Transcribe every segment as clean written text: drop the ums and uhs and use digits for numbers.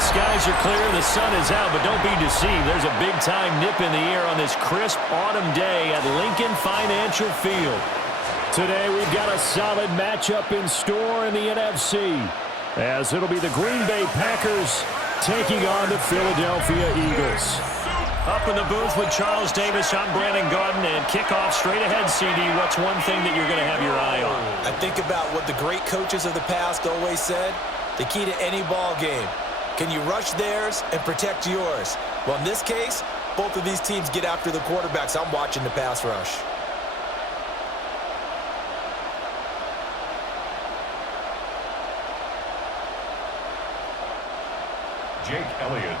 The skies are clear, the sun is out, but don't be deceived. There's a big-time nip in the air on this crisp autumn day at Lincoln Financial Field. Today we've got a solid matchup in store in the NFC, as it'll be the Green Bay Packers taking on the Philadelphia Eagles. Up in the booth with Charles Davis, I'm Brandon Gaudin, and kickoff straight ahead, CD. What's one thing that you're going to have your eye on? I think about what the great coaches of the past always said. The key to any ball game. Can you rush theirs and protect yours? Well, in this case, both of these teams get after the quarterbacks. I'm watching the pass rush.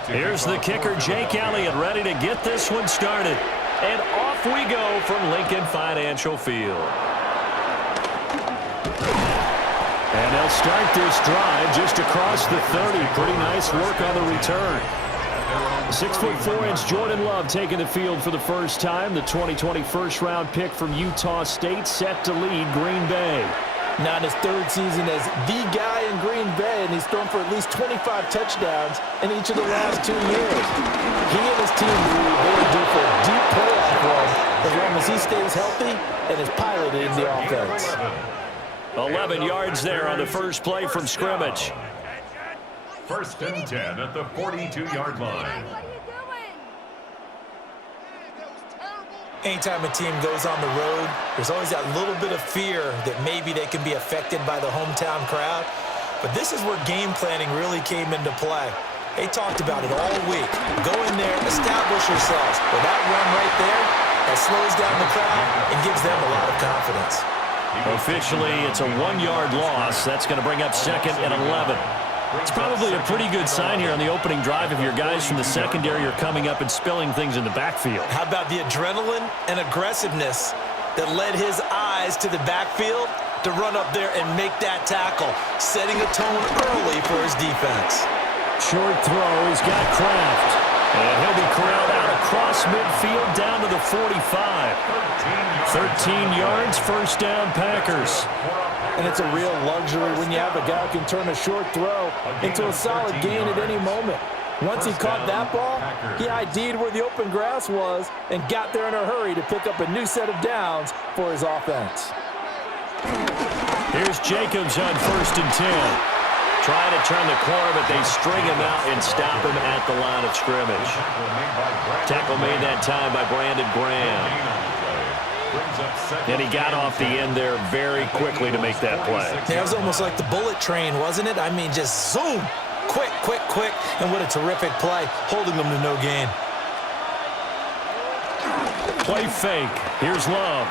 Here's the kicker, Jake Elliott, ready to get this one started. And off we go from Lincoln Financial Field. And they'll start this drive just across the 30. Pretty nice work on the return. 6'4" Jordan Love taking the field for the first time. The 2020 first-round pick from Utah State set to lead Green Bay. Now in his third season as the guy in Green Bay, and he's thrown for at least 25 touchdowns in each of the last 2 years. He and his team really do for a deep playoff run as long as he stays healthy and is piloting the offense. 11 yards there on the first play from scrimmage. First and 10 at the 42-yard line. Anytime a team goes on the road, there's always that little bit of fear that maybe they can be affected by the hometown crowd. But this is where game planning really came into play. They talked about it all week. Go in there, establish yourselves. With that run right there, that slows down the crowd and gives them a lot of confidence. Officially, it's a 1-yard loss. That's going to bring up second and 11. It's probably a pretty good sign here on the opening drive if your guys from the secondary are coming up and spilling things in the backfield. How about the adrenaline and aggressiveness that led his eyes to the backfield to run up there and make that tackle, setting a tone early for his defense. Short throw, he's got Kraft. And he'll be corralled out across midfield down to the 45. 13 yards, first down Packers. And it's a real luxury when you have a guy who can turn a short throw into a solid gain at any moment. Once he caught that ball, he ID'd where the open grass was and got there in a hurry to pick up a new set of downs for his offense. Here's Jacobs on first and 10. Trying to turn the corner, but they string him out and stop him at the line of scrimmage. Tackle made that time by Brandon Graham. And he got off the end there very quickly to make that play. Yeah, it was almost like the bullet train, wasn't it? I mean, just zoom, quick, quick, quick, and what a terrific play, holding them to no gain. Play fake. Here's Love.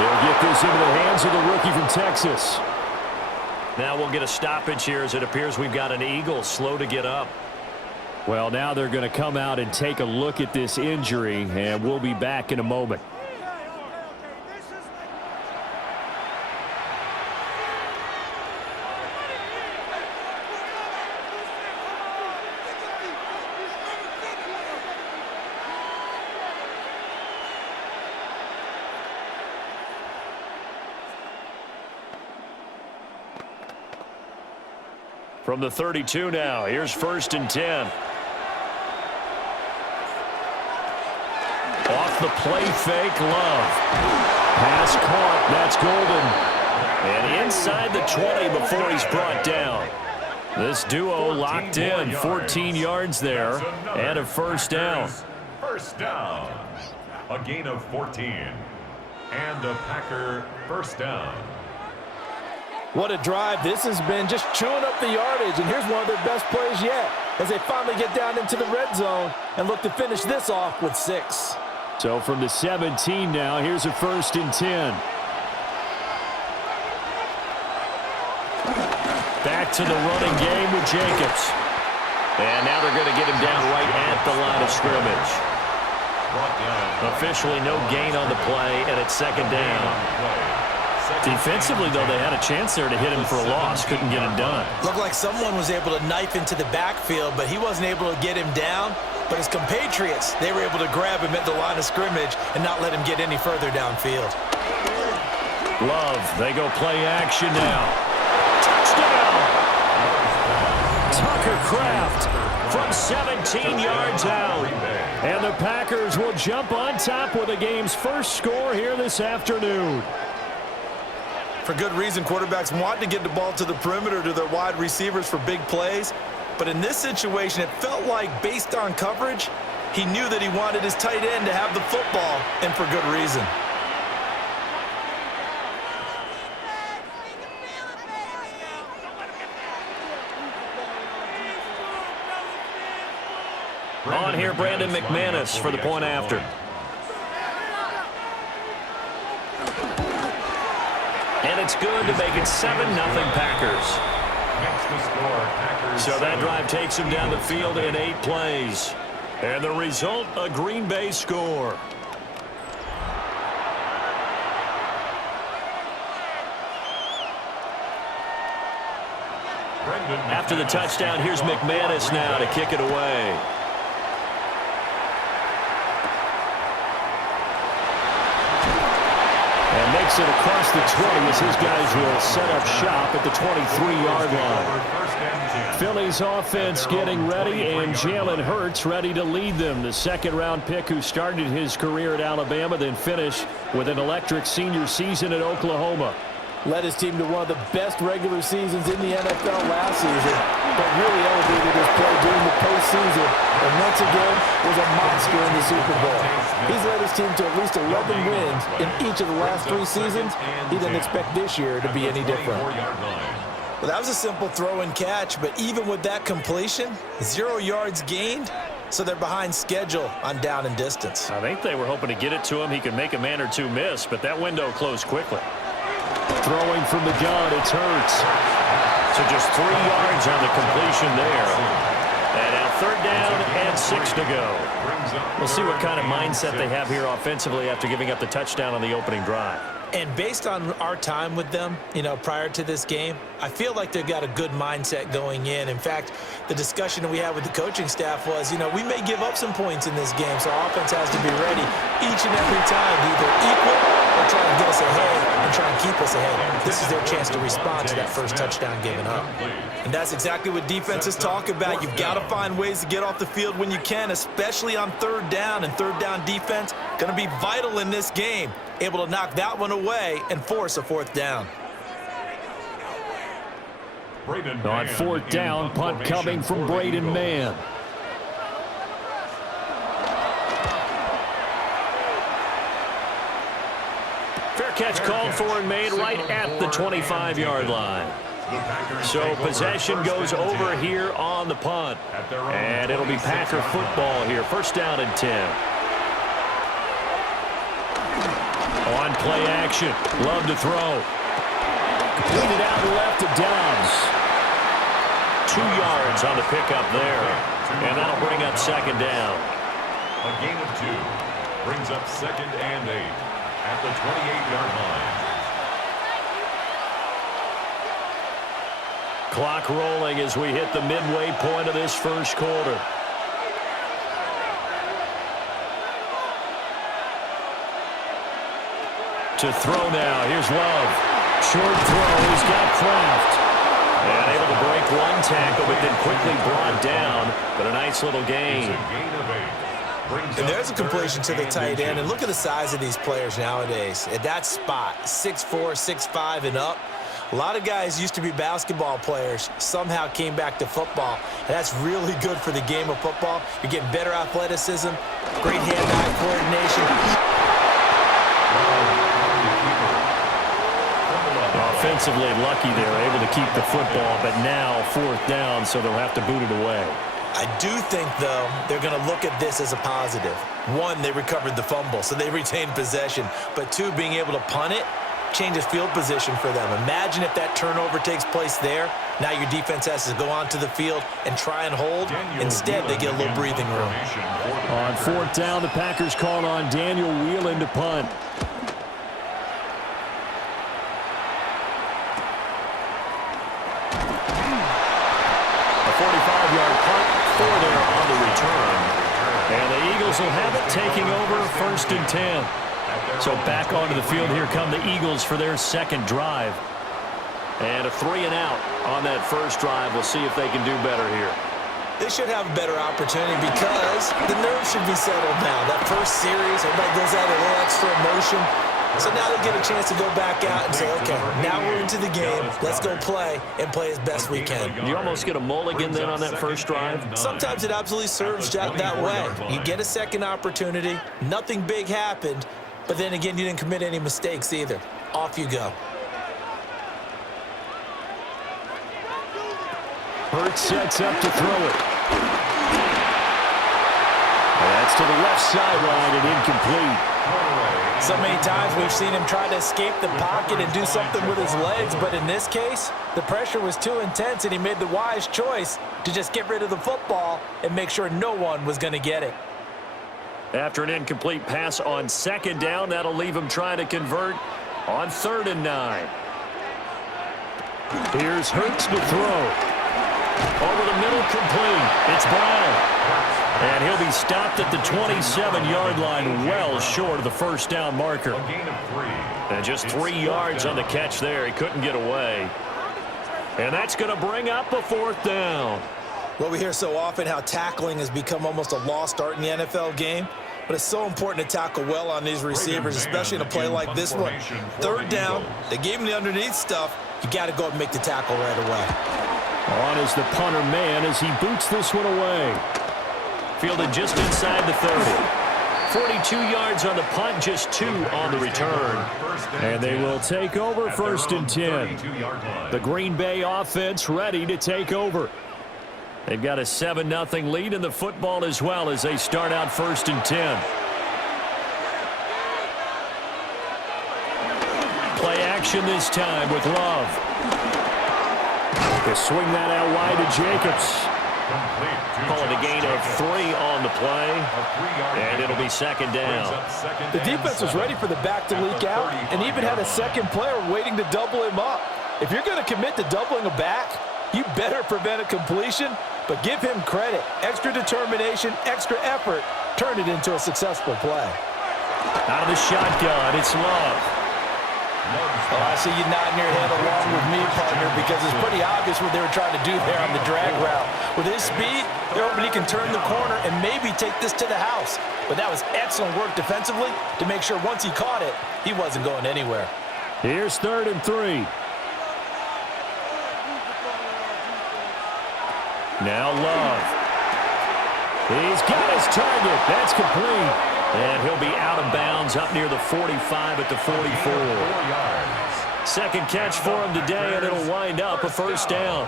He'll get this into the hands of the rookie from Texas. Now we'll get a stoppage here as it appears we've got an Eagle slow to get up. Well, now they're going to come out and take a look at this injury, and we'll be back in a moment. From the 32 now, here's first and 10. Off the play fake, Love. Pass caught, that's Golden. And inside the 20 before he's brought down. This duo locked in, 14 yards there, and a first down. First down. A gain of 14. And a Packer first down. What a drive this has been, just chewing up the yardage, and here's one of their best plays yet as they finally get down into the red zone and look to finish this off with 6. So from the 17 now, here's a first and 10. Back to the running game with Jacobs. And now they're going to get him down right at the line of scrimmage. Officially no gain on the play, and it's second down. Defensively, though, they had a chance there to hit him for a loss. Couldn't get him done. Looked like someone was able to knife into the backfield, but he wasn't able to get him down. But his compatriots, they were able to grab him at the line of scrimmage and not let him get any further downfield. Love, they go play action now. Touchdown! Kraft from 17 yards out. And the Packers will jump on top with the game's first score here this afternoon. For good reason, quarterbacks want to get the ball to the perimeter to their wide receivers for big plays. But in this situation, it felt like, based on coverage, he knew that he wanted his tight end to have the football, and for good reason. On here, Brandon McManus for the point after. And it's good to make it 7-0 Packers. So that drive takes him down the field in 8 plays. And the result, a Green Bay score. After the touchdown, here's McManus now to kick it away. And makes it across the 20 as his guys will set up shop at the 23-yard line. Philly's offense getting ready, and Jalen Hurts ready to lead them. The second-round pick who started his career at Alabama, then finished with an electric senior season at Oklahoma. Led his team to one of the best regular seasons in the NFL last season, but really elevated his play during the postseason, and once again was a monster in the Super Bowl. He's led his team to at least 11 wins in each of the last 3 seasons. He didn't expect this year to be any different. Well, that was a simple throw and catch, but even with that completion, 0 yards gained, so they're behind schedule on down and distance. I think they were hoping to get it to him. He could make a man or two miss, but that window closed quickly. Throwing from the gun, it's Hurts. So just 3 yards on the completion there. And now 3rd down and 6 to go. We'll see what kind of mindset they have here offensively after giving up the touchdown on the opening drive. And based on our time with them, prior to this game, I feel like they've got a good mindset going in. In fact, the discussion that we had with the coaching staff was, we may give up some points in this game, so our offense has to be ready each and every time to either equal or try and get us ahead and try and keep us ahead. This is their chance to respond to that first touchdown given up. And that's exactly what defenses talk about. You've got to find ways to get off the field when you can, especially on 3rd down. And 3rd down defense going to be vital in this game. Able to knock that one away and force a 4th down. On 4th down, punt coming from Braden Mann. Fair catch called for and made right at the 25-yard line. So possession goes over here on the punt. And it'll be Packer football here. 1st down and 10. On play action. Love to throw. Completed out left to Dobbs. 2 yards on the pickup there. And that'll bring up 2nd down. A gain of 2 brings up 2nd and 8 at the 28-yard line. Clock rolling as we hit the midway point of this first quarter. To throw now. Here's Love. Short throw. He's got Kraft. And able to break one tackle, but then quickly brought down. But a nice little gain. And there's a completion to the tight end. And look at the size of these players nowadays. At that spot, 6'4", 6'5", and up. A lot of guys used to be basketball players, somehow came back to football. And that's really good for the game of football. You're getting better athleticism, great hand-eye coordination. Offensively lucky they're able to keep the football, but now 4th down, so they'll have to boot it away. I do think, though, they're going to look at this as a positive. 1, they recovered the fumble, so they retained possession. But 2, being able to punt it changes field position for them. Imagine if that turnover takes place there. Now your defense has to go onto the field and try and hold. Instead, they get a little breathing room. On 4th down, the Packers called on Daniel Whelan to punt. A 45-yard punt for there on the return. And the Eagles will have it, taking over 1st and 10. So back onto the field, here come the Eagles for their 2nd drive. And a 3-and-out on that first drive. We'll see if they can do better here. They should have a better opportunity because the nerves should be settled now. That first series, everybody goes out a little extra emotion. So now they get a chance to go back out and say, okay, now we're into the game. Let's go play and play as best we can. You almost get a mulligan then on that first drive? Sometimes it absolutely serves that way. You get a second opportunity. Nothing big happened. But then again, you didn't commit any mistakes either. Off you go. Hurts sets up to throw it. That's to the left sideline and incomplete. So many times we've seen him try to escape the pocket and do something with his legs, but in this case, the pressure was too intense and he made the wise choice to just get rid of the football and make sure no one was going to get it. After an incomplete pass on second down, that'll leave him trying to convert on 3rd and 9. Here's Hurts to throw. Over the middle, complete. It's Brown. And he'll be stopped at the 27-yard line, well short of the first down marker. And just 3 yards on the catch there. He couldn't get away. And that's going to bring up a 4th down. Well, we hear so often how tackling has become almost a lost art in the NFL game. But it's so important to tackle well on these receivers, especially in a play like this one. 3rd down, they gave him the underneath stuff. You got to go and make the tackle right away. On is the punter man as he boots this one away. Fielded just inside the 30. 42 yards on the punt, just 2 on the return. And they will take over 1st and 10. The Green Bay offense ready to take over. They've got a 7-0 lead in the football as well as they start out 1st and 10. Play action this time with Love. They swing that out wide to Jacobs. Call it a gain of 3 on the play, and it'll be 2nd down. The defense was ready for the back to leak out and even had a second player waiting to double him up. If you're going to commit to doubling a back, you better prevent a completion, but give him credit. Extra determination, extra effort, turn it into a successful play. Out of the shotgun, it's Love. Oh, I see you nodding your head along with me, partner, because it's pretty obvious what they were trying to do there on the drag route. With his speed, they're hoping he can turn the corner and maybe take this to the house. But that was excellent work defensively to make sure once he caught it, he wasn't going anywhere. Here's 3rd and 3. Now Love. He's got his target. That's complete. And he'll be out of bounds up near the 45 at the 44. 2nd catch for him today, and it'll wind up a 1st down.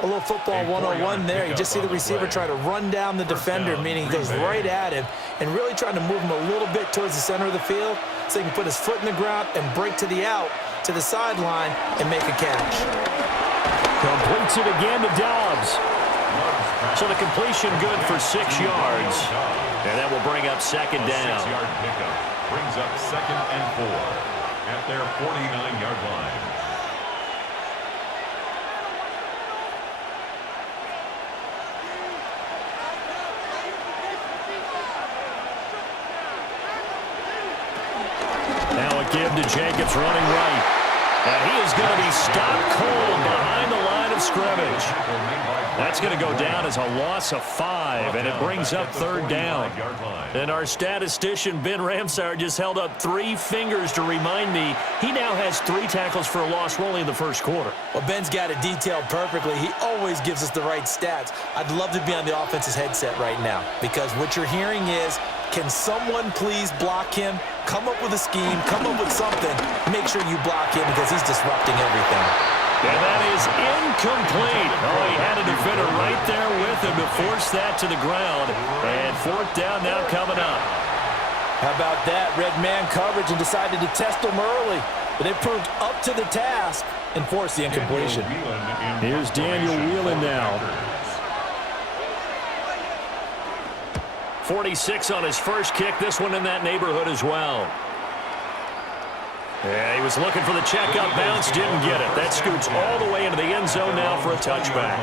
A little football 101 there. You just see the receiver try to run down the defender, meaning he goes right at him, and really trying to move him a little bit towards the center of the field so he can put his foot in the ground and break to the out, to the sideline, and make a catch. Completes it again to Dobbs. So the completion good for 6 yards. And that will bring up 2nd down. 6-yard pickup brings up 2nd and 4 at their 49-yard line. Now a give to Jacobs running right. And he is going to be stopped cold behind the line of scrimmage. That's going to go down as a loss of 5, and it brings up 3rd down. And our statistician, Ben Ramsar, just held up 3 fingers to remind me he now has 3 tackles for a loss only in the first quarter. Well, Ben's got it detailed perfectly. He always gives us the right stats. I'd love to be on the offense's headset right now because what you're hearing is, can someone please block him? Come up with a scheme, come up with something. Make sure you block him because he's disrupting everything. And that is incomplete. Oh, he had a defender right there with him to force that to the ground. And 4th down now coming up. How about that? Red man coverage and decided to test him early. But they proved up to the task and forced the incompletion. Here's Daniel Whelan now. 46 on his first kick. This one in that neighborhood as well. Yeah, he was looking for the check-up bounce, didn't get it. That scoots all the way into the end zone now for a touchback.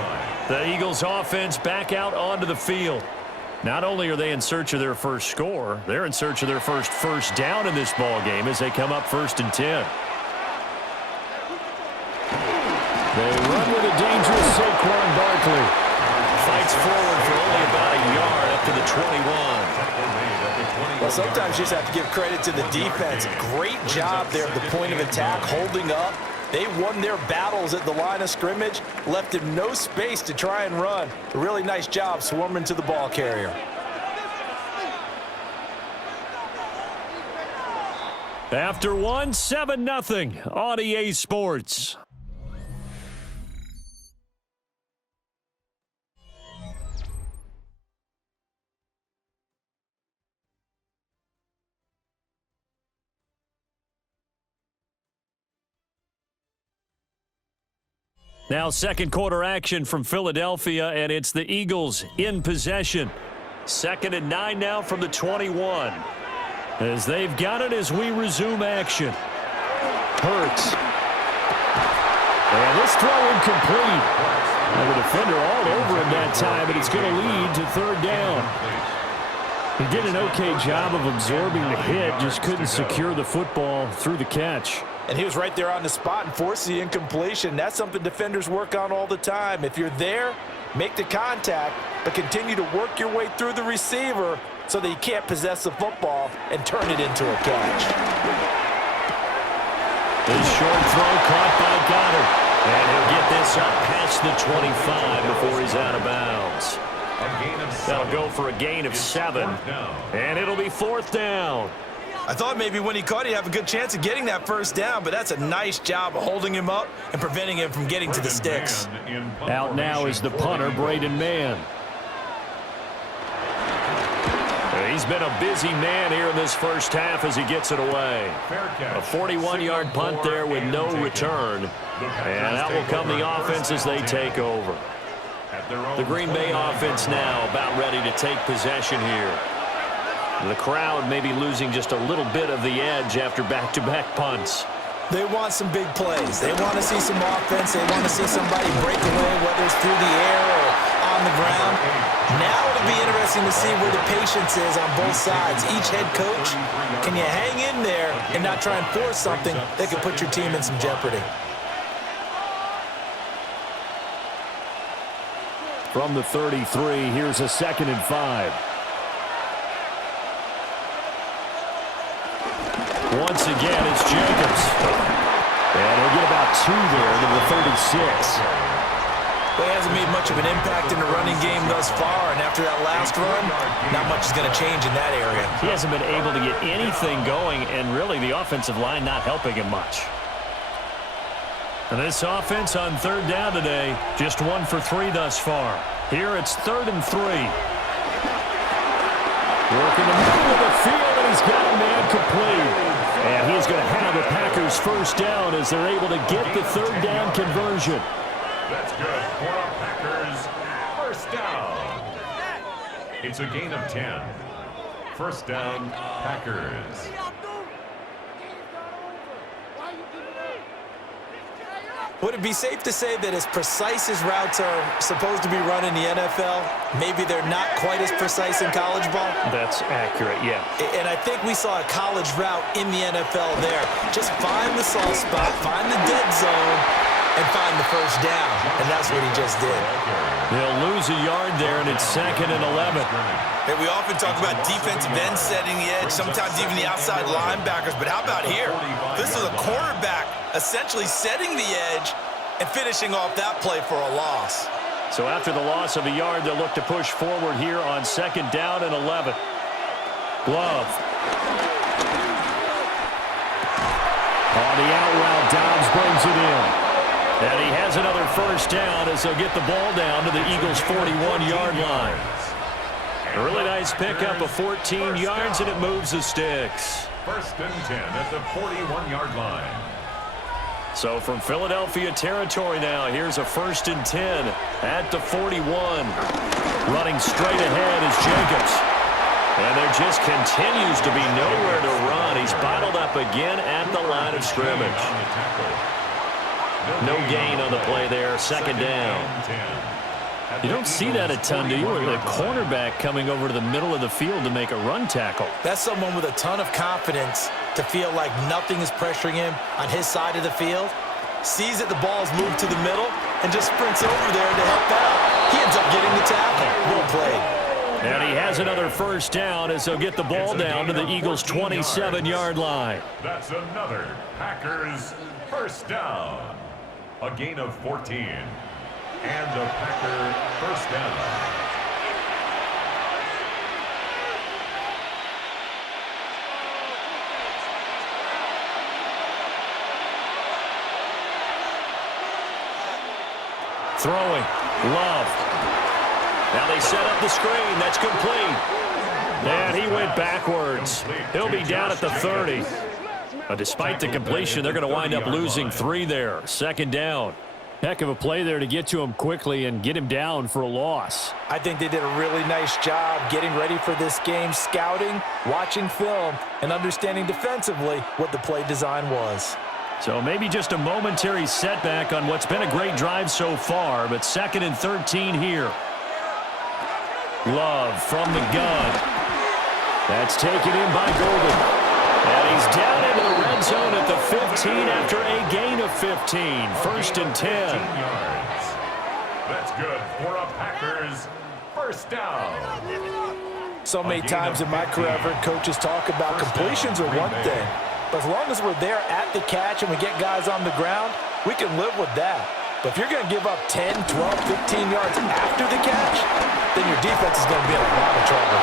The Eagles offense back out onto the field. Not only are they in search of their first score, they're in search of their first down in this ball game as they come up 1st and 10. Well, sometimes you just have to give credit to the defense. Great job there at the point of attack, holding up. They won their battles at the line of scrimmage, left him no space to try and run. A really nice job swarming to the ball carrier. After one, 7-0 on EA Sports. Now second quarter action from Philadelphia, and it's the Eagles in possession. 2nd and 9 now from the 21. As they've got it as we resume action. Hurts. And this throw incomplete. And the defender all over him that time, and it's going to lead to 3rd down. He did an okay job of absorbing the hit, just couldn't secure the football through the catch. And he was right there on the spot and forced the incompletion. That's something defenders work on all the time. If you're there, make the contact, but continue to work your way through the receiver so that you can't possess the football and turn it into a catch. This short throw caught by Goddard. And he'll get this up past the 25 before he's out of bounds. That'll go for a gain of 7. And it'll be 4th down. I thought maybe when he caught it, he'd have a good chance of getting that 1st down, but that's a nice job of holding him up and preventing him from getting to the sticks. Out now is the punter, Braden Mann. He's been a busy man here in this first half as he gets it away. A 41-yard punt there with no return. And that will come the offense as they take over. The Green Bay offense now about ready to take possession here. The crowd may be losing just a little bit of the edge after back-to-back punts. They want some big plays. They want to see some offense. They want to see somebody break away, whether it's through the air or on the ground. Now it'll be interesting to see where the patience is on both sides. Each head coach, can you hang in there and not try and force something that could put your team in some jeopardy? From the 33, here's a 2nd and 5. Once again, it's Jacobs. And he'll get about 2 there to the 36. Well, he hasn't made much of an impact in the running game thus far, and after that last run, not much is going to change in that area. He hasn't been able to get anything going, and really the offensive line not helping him much. And this offense on 3rd down today, just 1 for 3 thus far. Here it's 3rd and 3. Working the middle of the field, and he's got a man complete. And he's going to have the Packers 1st down as they're able to get the 3rd down conversion. That's good for the Packers. 1st down. It's a gain of 10. 1st down, Packers. Would it be safe to say that as precise as routes are supposed to be run in the NFL, maybe they're not quite as precise in college ball? That's accurate, yeah. And I think we saw a college route in the NFL there. Just find the soft spot, find the dead zone, and find the 1st down. And that's what he just did. They'll lose a yard there, and it's 2nd and 11. Hey, we often talk about defensive ends setting the edge, sometimes even the outside linebackers. But how about here? This is a cornerback essentially setting the edge and finishing off that play for a loss. So after the loss of a yard, they'll look to push forward here on 2nd down and 11. Glove. On the out route, Dobbs brings it in. And he has another 1st down as they'll get the ball down to the Eagles' 41-yard line. A really nice pickup of 14 yards, and it moves the sticks. 1st and 10 at the 41-yard line. So from Philadelphia territory now, here's a 1st and 10 at the 41. Running straight ahead is Jacobs. And there just continues to be nowhere to run. He's bottled up again at the line of scrimmage. No gain on the play there, 2nd down. You don't see that a ton, do you? With a cornerback coming over to the middle of the field to make a run tackle. That's someone with a ton of confidence to feel like nothing is pressuring him on his side of the field. Sees that the ball's moved to the middle and just sprints over there to help out. He ends up getting the tackle. Well played. And he has another first down as they'll get the ball down to the Eagles' 27-yard line. That's another Packers first down. A gain of 14. And a Packer first down. Throwing. Love. Now they set up the screen. That's complete. And he went backwards. He'll be down at the 30. But despite the completion, they're going to wind up losing 3 there. Second down. Heck of a play there to get to him quickly and get him down for a loss. I think they did a really nice job getting ready for this game, scouting, watching film, and understanding defensively what the play design was. So maybe just a momentary setback on what's been a great drive so far, but 2nd and 13 here. Love from the gun. That's taken in by Golden. And he's down into the red zone at the 15 after a gain of 15. 1st and 10. Yards. That's good for a Packers first down. So many times in my career, I've heard coaches talk about completions are one thing. But as long as we're there at the catch and we get guys on the ground, we can live with that. But if you're going to give up 10, 12, 15 yards after the catch, then your defense is going to be in a lot of trouble.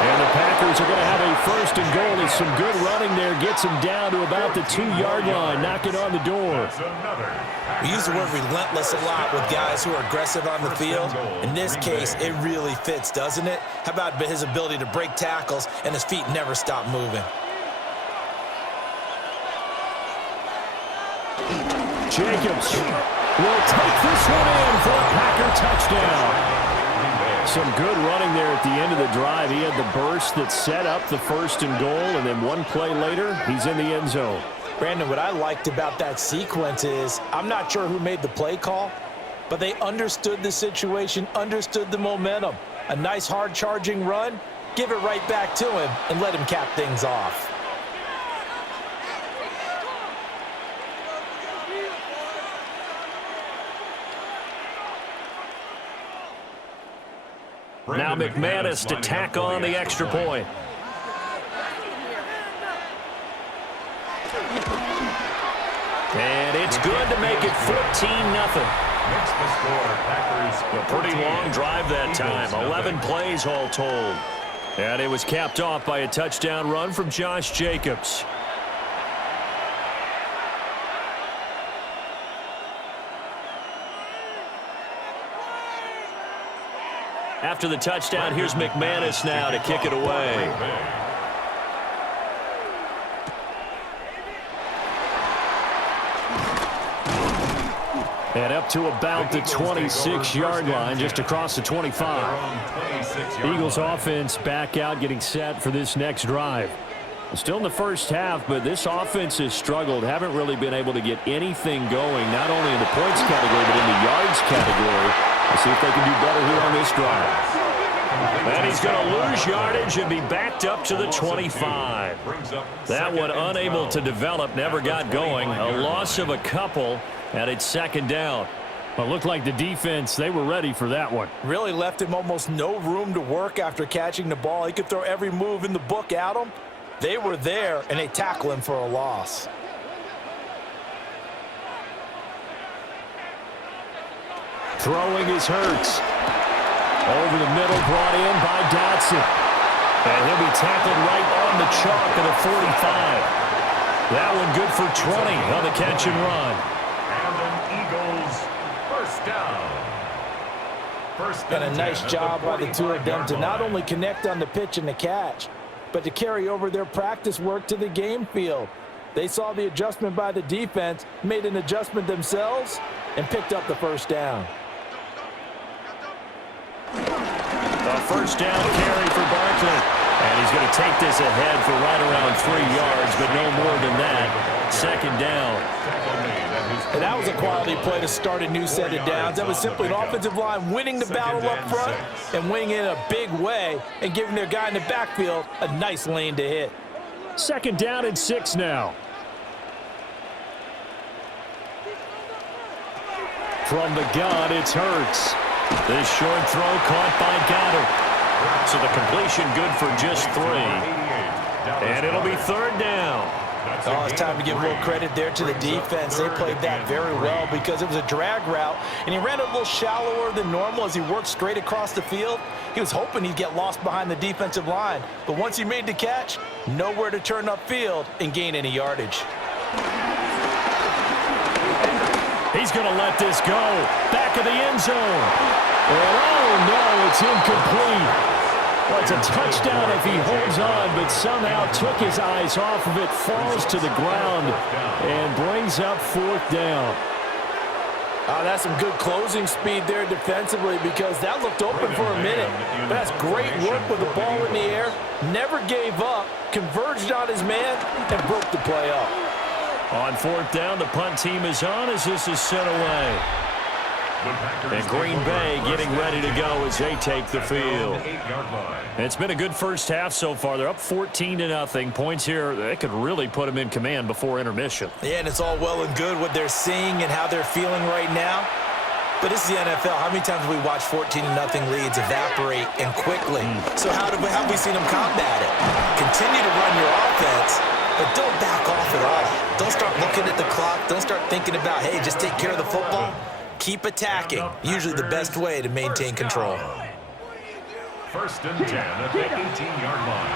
And the Packers are going to have a 1st and goal as some good running there gets him down to about the 2-yard line, knocking on the door. We use the word relentless a lot with guys who are aggressive on the field. In this case, it really fits, doesn't it? How about his ability to break tackles and his feet never stop moving? Jacobs will take this one in for a Packer touchdown. Some good running there at the end of the drive. He had the burst that set up the 1st and goal, and then one play later, he's in the end zone. Brandon, what I liked about that sequence is I'm not sure who made the play call, but they understood the situation, understood the momentum. A nice hard-charging run, give it right back to him, and let him cap things off. Now McManus to tack on the extra point. And it's good to make it 14-0. A pretty long drive that time. 11 plays all told. And it was capped off by a touchdown run from Josh Jacobs. After the touchdown, here's McManus now to kick it away. And up to about the 26-yard line, just across the 25. Eagles offense back out, getting set for this next drive. Still in the first half, but this offense has struggled. Haven't really been able to get anything going, not only in the points category, but in the yards category. Let's see if they can do better here on this drive. And he's going to lose yardage and be backed up to the 25. That one unable to develop, never got going. A loss of a couple, and it's 2nd down. Well, it looked like the defense, they were ready for that one. Really left him almost no room to work after catching the ball. He could throw every move in the book at him. They were there, and they tackle him for a loss. Throwing is Hurts. Over the middle, brought in by Dotson. And he'll be tackled right on the chalk of the 45. That one good for 20 on the catch and run. And an Eagles first down. And a nice job by the 2 of them to not only connect on the pitch and the catch, but to carry over their practice work to the game field. They saw the adjustment by the defense, made an adjustment themselves, and picked up the 1st down. A 1st down carry for Barkley. And he's going to take this ahead for right around 3 yards, but no more than that. 2nd down. And that was a quality play to start a new set of downs. That was simply an offensive line winning the battle up front and winning in a big way and giving their guy in the backfield a nice lane to hit. 2nd down and 6 now. From the gun, it's Hurts. This short throw caught by Goddard. So the completion good for just 3. And it'll be 3rd down. Oh, it's time to give a little credit there to the defense. They played that very well because it was a drag route, and he ran a little shallower than normal as he worked straight across the field. He was hoping he'd get lost behind the defensive line, but once he made the catch, nowhere to turn upfield and gain any yardage. He's going to let this go. Back of the end zone. And oh, no, it's incomplete. Well, it's a touchdown if he holds on, but somehow took his eyes off of it, falls to the ground, and brings up 4th down. That's some good closing speed there defensively because that looked open for a minute. But that's great work with the ball in the air. Never gave up, converged on his man, and broke the play up. On 4th down, the punt team is on as this is sent away. And Green Bay getting ready to go as they take the field. And it's been a good first half so far. They're up 14-0. Points here, they could really put them in command before intermission. Yeah, and it's all well and good what they're seeing and how they're feeling right now. But this is the NFL. How many times have we watched 14-0 leads evaporate and quickly? So how have we seen them combat it? Continue to run your offense, but don't back off at all. Don't start looking at the clock. Don't start thinking about, hey, just take care of the football. Keep attacking. Usually the best way to maintain control. 1st and 10 at the 18-yard line.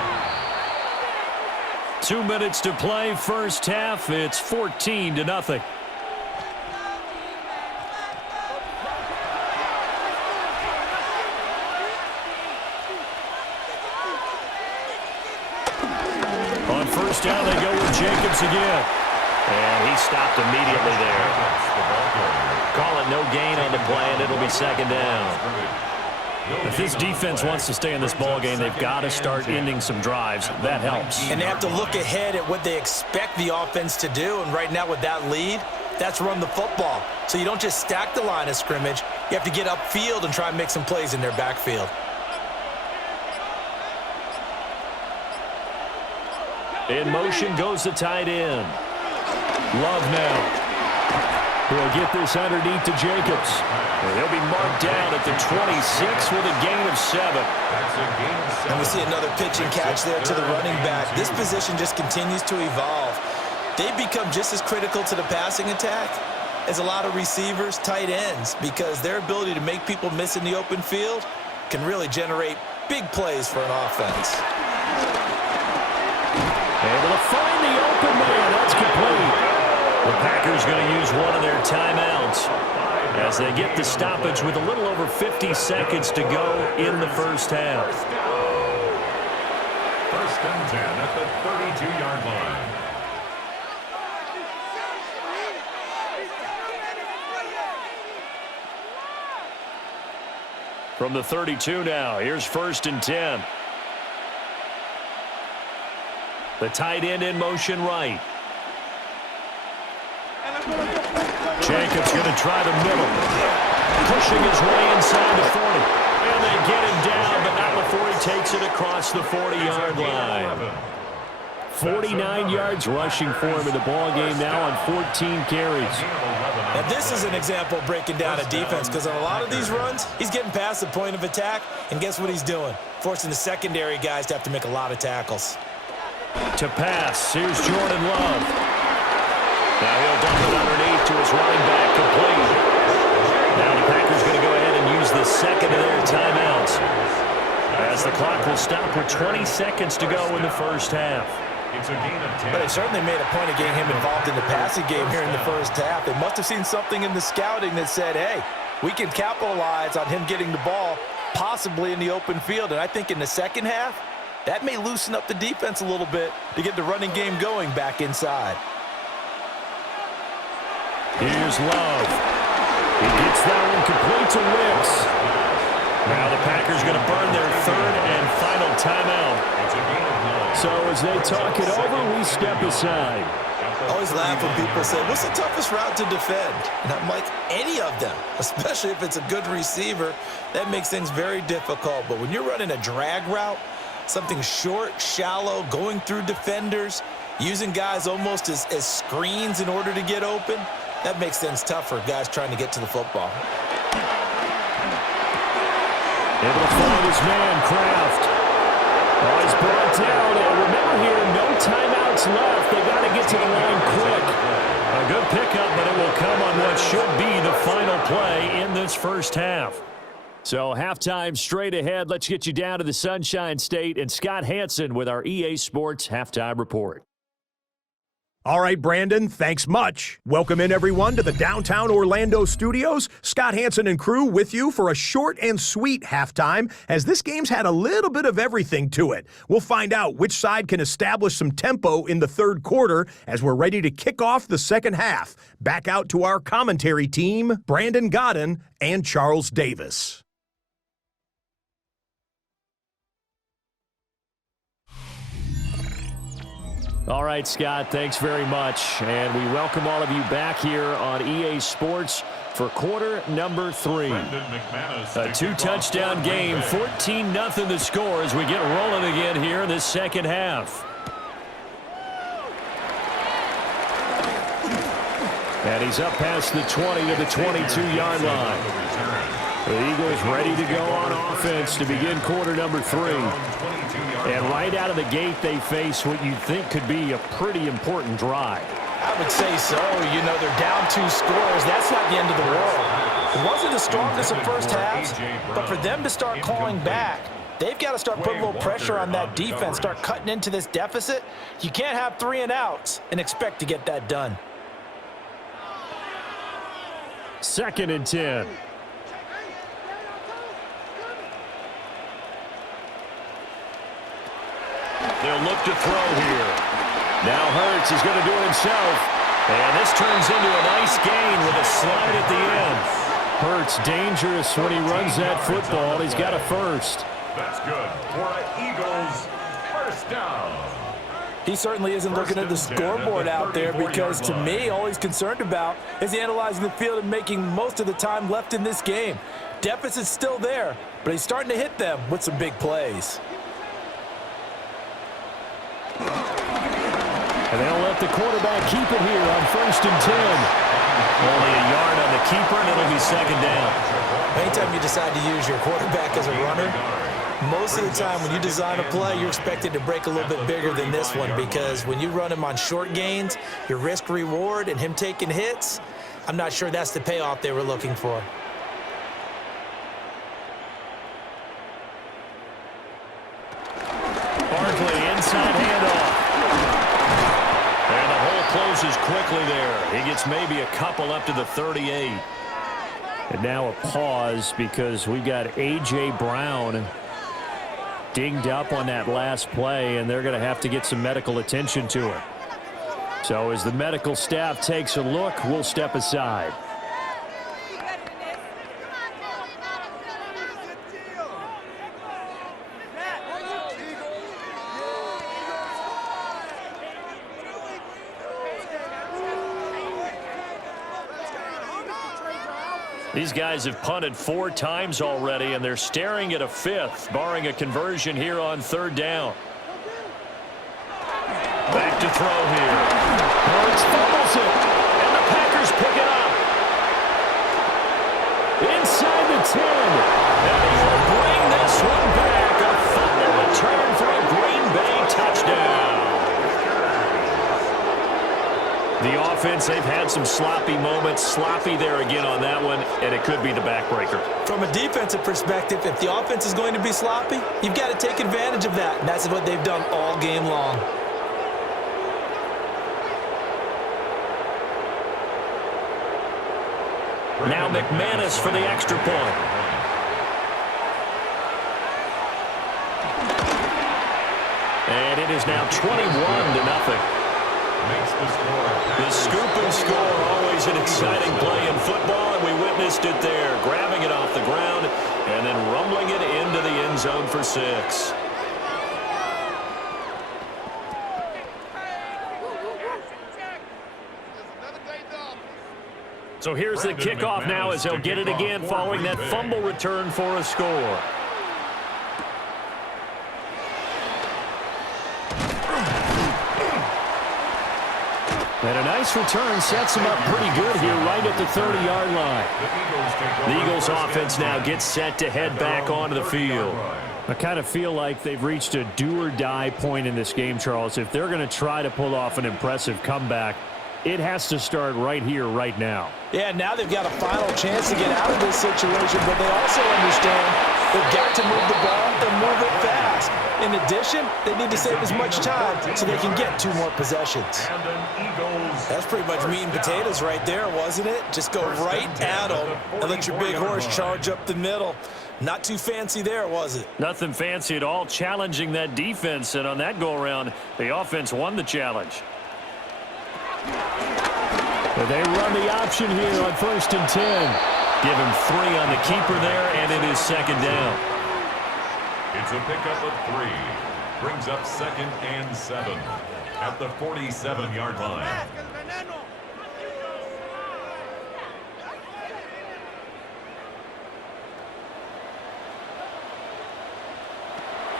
2 minutes to play, first half. It's 14-0. On 1st down, they go with Jacobs again. And he stopped immediately there. Call it no gain on the play, and it'll be 2nd down. If this defense wants to stay in this ball game, they've got to start ending some drives. That helps. And they have to look ahead at what they expect the offense to do. And right now with that lead, that's run the football. So you don't just stack the line of scrimmage. You have to get upfield and try and make some plays in their backfield. In motion goes the tight end. Love now. He'll get this underneath to Jacobs. And he'll be marked down at the 26 with a gain of 7. And we see another pitch and catch there to the running back. This position just continues to evolve. They become just as critical to the passing attack as a lot of receivers, tight ends, because their ability to make people miss in the open field can really generate big plays for an offense. Able to find the open man. That's complete. The Packers going to use one of their timeouts as they get the stoppage with a little over 50 seconds to go in the first half. 1st and 10 at the 32-yard line. From the 32 now, here's 1st and 10. The tight end in motion right. Jacobs going to try the middle. Pushing his way inside the 40. And they get him down, but not before he takes it across the 40-yard line. 49 yards rushing for him in the ballgame now on 14 carries. Now this is an example of breaking down a defense because on a lot of these runs, he's getting past the point of attack, and guess what he's doing? Forcing the secondary guys to have to make a lot of tackles. To pass, here's Jordan Love. Now he'll dump it underneath to his running back, complete. Now the Packers going to go ahead and use the second of their timeouts, as the clock will stop with 20 seconds to go in the first half. It's a gain of 10. But they certainly made a point of getting him involved in the passing game here in the first half. They must have seen something in the scouting that said, hey, we can capitalize on him getting the ball possibly in the open field. And I think in the second half, that may loosen up the defense a little bit to get the running game going back inside. Here's Love. He gets that one complete to Wicks. Now the Packers going to burn their third and final timeout. So as they talk it over, we step aside. I always laugh when people say, what's the toughest route to defend? And I'm like, any of them, especially if it's a good receiver. That makes things very difficult. But when you're running a drag route, something short, shallow, going through defenders, using guys almost as screens in order to get open, that makes things tough for guys trying to get to the football. Able to find his man, Kraft. Oh, he's brought down. And remember here, no timeouts left. They got to get to the line quick. A good pickup, but it will come on what should be the final play in this first half. So halftime straight ahead. Let's get you down to the Sunshine State and Scott Hansen with our EA Sports Halftime Report. All right, Brandon, thanks much. Welcome in, everyone, to the downtown Orlando studios. Scott Hansen and crew with you for a short and sweet halftime, as this game's had a little bit of everything to it. We'll find out which side can establish some tempo in the third quarter as we're ready to kick off the second half. Back out to our commentary team, Brandon Godden and Charles Davis. All right, Scott, thanks very much. And we welcome all of you back here on EA Sports for quarter number 3. A 2-touchdown game, 14-0 the score as we get rolling again here in this second half. And he's up past the 20 to the 22-yard line. The Eagles ready to go on offense to begin quarter number 3. And right out of the gate, they face what you think could be a pretty important drive. I would say so. You know, they're down 2 scores. That's not the end of the world. It wasn't the strongest of first halves, but for them to start clawing back, they've got to start putting a little pressure on that defense, start cutting into this deficit. You can't have 3 and outs and expect to get that done. 2nd and 10. They'll look to throw here. Now Hurts is going to do it himself. And this turns into a nice gain with a slide at the end. Hurts dangerous when he runs that football. He's got a first. That's good for an Eagles first down. He certainly isn't looking at the scoreboard out there because, to me, all he's concerned about is analyzing the field and making most of the time left in this game. Deficit's still there, but he's starting to hit them with some big plays. And they'll let the quarterback keep it here on 1st and 10. Only a yard on the keeper, and it'll be 2nd down. Anytime you decide to use your quarterback as a runner, most of the time when you design a play, you're expected to break a little bit bigger than this one, because when you run him on short gains, your risk-reward and him taking hits, I'm not sure that's the payoff they were looking for. Barkley inside handoff. And the hole closes quickly there. He gets maybe a couple up to the 38. And now a pause because we got A.J. Brown dinged up on that last play, and they're going to have to get some medical attention to him. So as the medical staff takes a look, we'll step aside. These guys have punted 4 times already, and they're staring at a 5th, barring a conversion here on 3rd down. Back to throw here. Hurts fumbles it, and the Packers pick it up. Inside the 10, and they will bring this one back. A fumble return for a Green Bay touchdown. The offense, they've had some sloppy moments. Sloppy there again on that one, and it could be the backbreaker. From a defensive perspective, if the offense is going to be sloppy, you've got to take advantage of that, and that's what they've done all game long. Now McManus for the extra point. And it is now 21-0. The scoop and score, always an exciting play in football, and we witnessed it there, grabbing it off the ground and then rumbling it into the end zone for 6. So here's the kickoff now as they'll get it again following that fumble return for a score. And a nice return sets him up pretty good here right at the 30-yard line. The Eagles offense now gets set to head back onto the field. I kind of feel like they've reached a do-or-die point in this game, Charles. If they're going to try to pull off an impressive comeback, it has to start right here, right now. Yeah, now they've got a final chance to get out of this situation, but they also understand they've got to move the ball and move it fast. In addition, they need to save as much time so they can get 2 more possessions. That's pretty much meat and potatoes right there, wasn't it? Just go right at them and let your big horse charge up the middle. Not too fancy there, was it? Nothing fancy at all, challenging that defense, and on that go-around, the offense won the challenge. But they run the option here on 1st and 10. Give him 3 on the keeper there, and it is 2nd down. It's a pickup of 3. Brings up 2nd and 7 at the 47-yard line.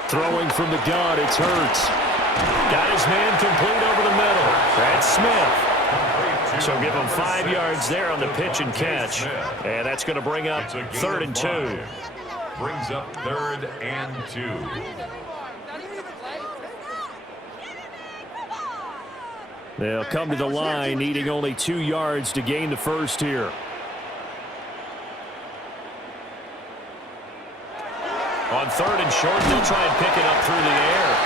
Throwing from the gun, it's Hurts. Got his man complete over the middle. That's Smith. So give him 5 yards there on the pitch and catch. And that's going to bring up 3rd and 2. Brings up 3rd and 2. They'll come to the line, needing only 2 yards to gain the first here. On 3rd and short, they'll try and pick it up through the air.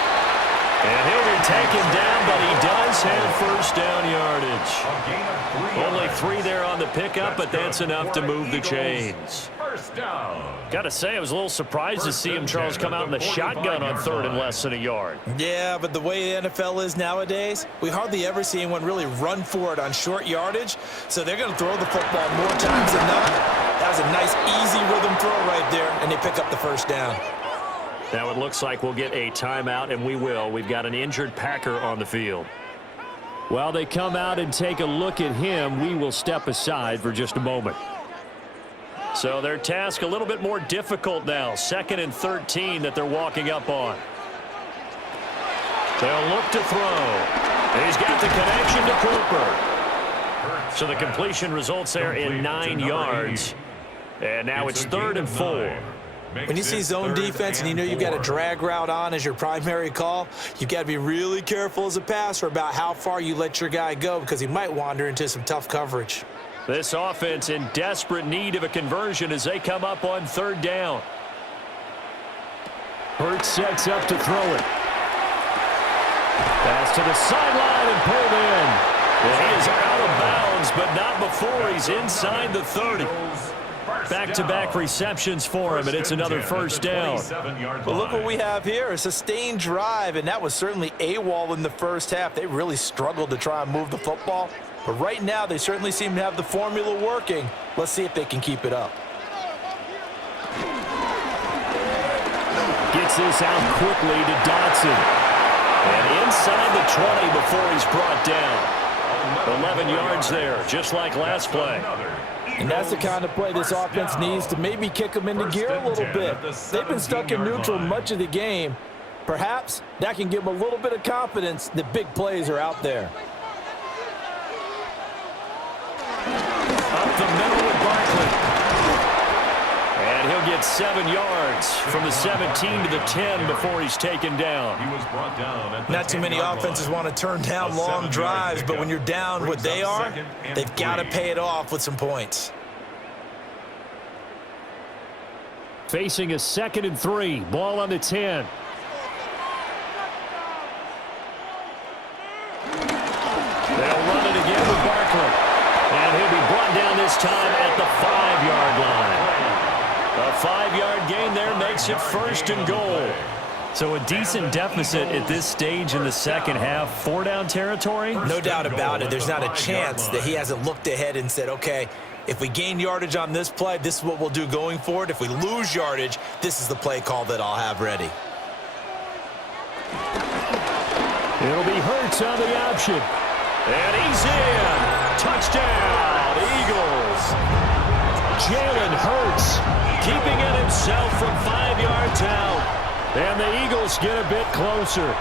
And he'll be taken down, but he does have 1st down yardage. Only 3 there on the pickup, but that's enough to move the chains. Got to say, I was a little surprised to see him, Charles, come out in the shotgun on 3rd and less than a yard. Yeah, but the way the NFL is nowadays, we hardly ever see anyone really run for it on short yardage, so they're going to throw the football more times than not. That was a nice, easy rhythm throw right there, and they pick up the 1st down. Now it looks like we'll get a timeout, and we will. We've got an injured Packer on the field. While they come out and take a look at him, we will step aside for just a moment. So their task a little bit more difficult now. 2nd and 13 that they're walking up on. They'll look to throw. He's got the connection to Cooper. So the completion results there in 9 yards. And now it's 3rd and 4. When you see zone defense and you know you've got a drag route on as your primary call, you've got to be really careful as a passer about how far you let your guy go because he might wander into some tough coverage. This offense in desperate need of a conversion as they come up on 3rd down. Hurts sets up to throw it. Pass to the sideline and pulled in. Well, he is out of bounds, but not before he's inside the 30. Back-to-back receptions for him, and it's another 1st down. Well, look what we have here, a sustained drive, and that was certainly AWOL in the first half. They really struggled to try and move the football, but right now they certainly seem to have the formula working. Let's see if they can keep it up. Gets this out quickly to Dotson. And inside the 20 before he's brought down. 11 yards there, just like last play. And that's the kind of play this offense needs to maybe kick them into gear a little bit. They've been stuck in neutral much of the game. Perhaps that can give them a little bit of confidence that big plays are out there. Up the middle with Barkley. And he'll get 7 yards from the 17 to the 10 before he's taken down. He was brought down at the Not too many offenses want to turn down long drives, but when you're down what they are, they've got to pay it off with some points. Facing a 2nd and 3. Ball on the 10. They'll run it again with Barkley. And he'll be brought down this time at the 5-yard line. A 5-yard gain there makes it 1st and goal. So a decent deficit at this stage in the second half. 4-down territory? No doubt about it. There's not a chance that he hasn't looked ahead and said, okay, if we gain yardage on this play, this is what we'll do going forward. If we lose yardage, this is the play call that I'll have ready. It'll be Hurts on the option. And he's in. Touchdown, Eagles. Jalen Hurts keeping it himself from 5 yards out. And the Eagles get a bit closer.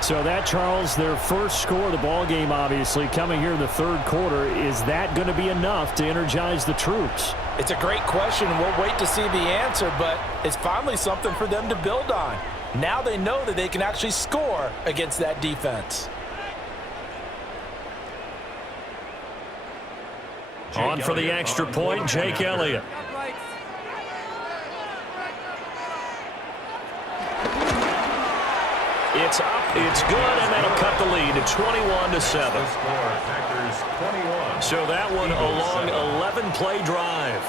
So that, Charles, their first score of the ball game, obviously, coming here in the third quarter. Is that going to be enough to energize the troops? It's a great question. We'll wait to see the answer, but it's finally something for them to build on. Now they know that they can actually score against that defense. On for the extra point, Jake Elliott. It's up, it's good, and that'll cut the lead to 21-7. So that one a long 11-play drive.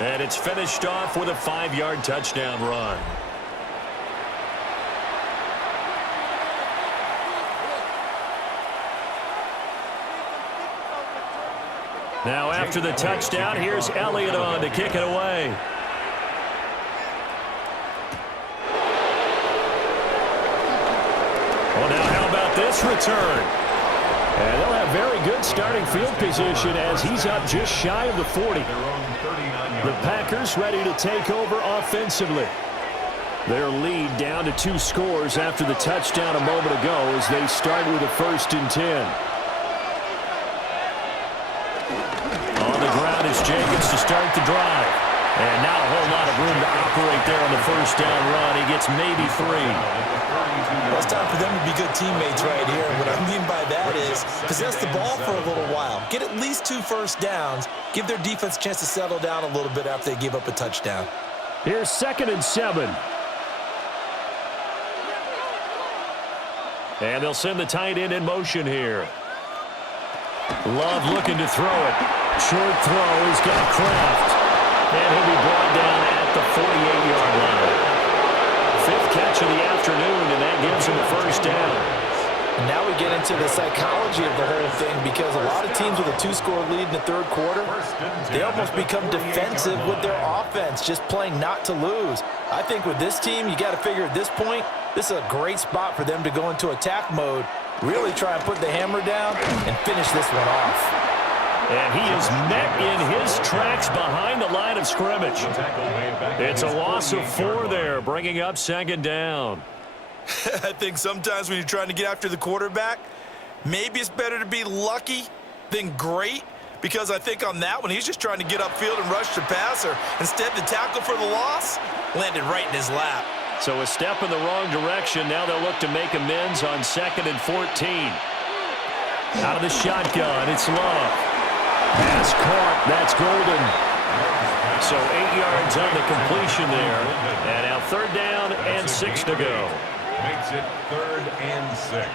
And it's finished off with a 5-yard touchdown run. Now after the touchdown, here's Elliott on to kick it away. Well, now how about this return? And they'll have very good starting field position as he's up just shy of the 40. The Packers ready to take over offensively. Their lead down to 2 scores after the touchdown a moment ago as they start with a 1st and 10. On the ground is Jacobs to start the drive. And not a whole lot of room to operate there on the 1st down run. He gets maybe 3. Well, it's time for them to be good teammates right here. And what I mean by that is possess the ball for a little while. Get at least 2 first downs. Give their defense a chance to settle down a little bit after they give up a touchdown. Here's 2nd and 7. And they'll send the tight end in motion here. Love looking to throw it. Short throw. He's got Kraft. And he'll be brought down at the 48-yard line. 5th catch of the afternoon, and that gives him a 1st down. And now we get into the psychology of the whole thing because a lot of teams with a 2-score lead in the third quarter, they almost become defensive with their offense, just playing not to lose. I think with this team, you got to figure at this point, this is a great spot for them to go into attack mode, really try and put the hammer down and finish this one off. And he is met in his tracks behind the line of scrimmage. It's a loss of 4 there, bringing up 2nd down. I think sometimes when you're trying to get after the quarterback, maybe it's better to be lucky than great, because I think on that one, he's just trying to get upfield and rush the passer. Instead, the tackle for the loss landed right in his lap. So a step in the wrong direction. Now they'll look to make amends on 2nd and 14. Out of the shotgun, it's Love. Pass caught. That's golden. So 8 yards on the completion there. And now 3rd down and 6 to go. Makes it 3rd and 6.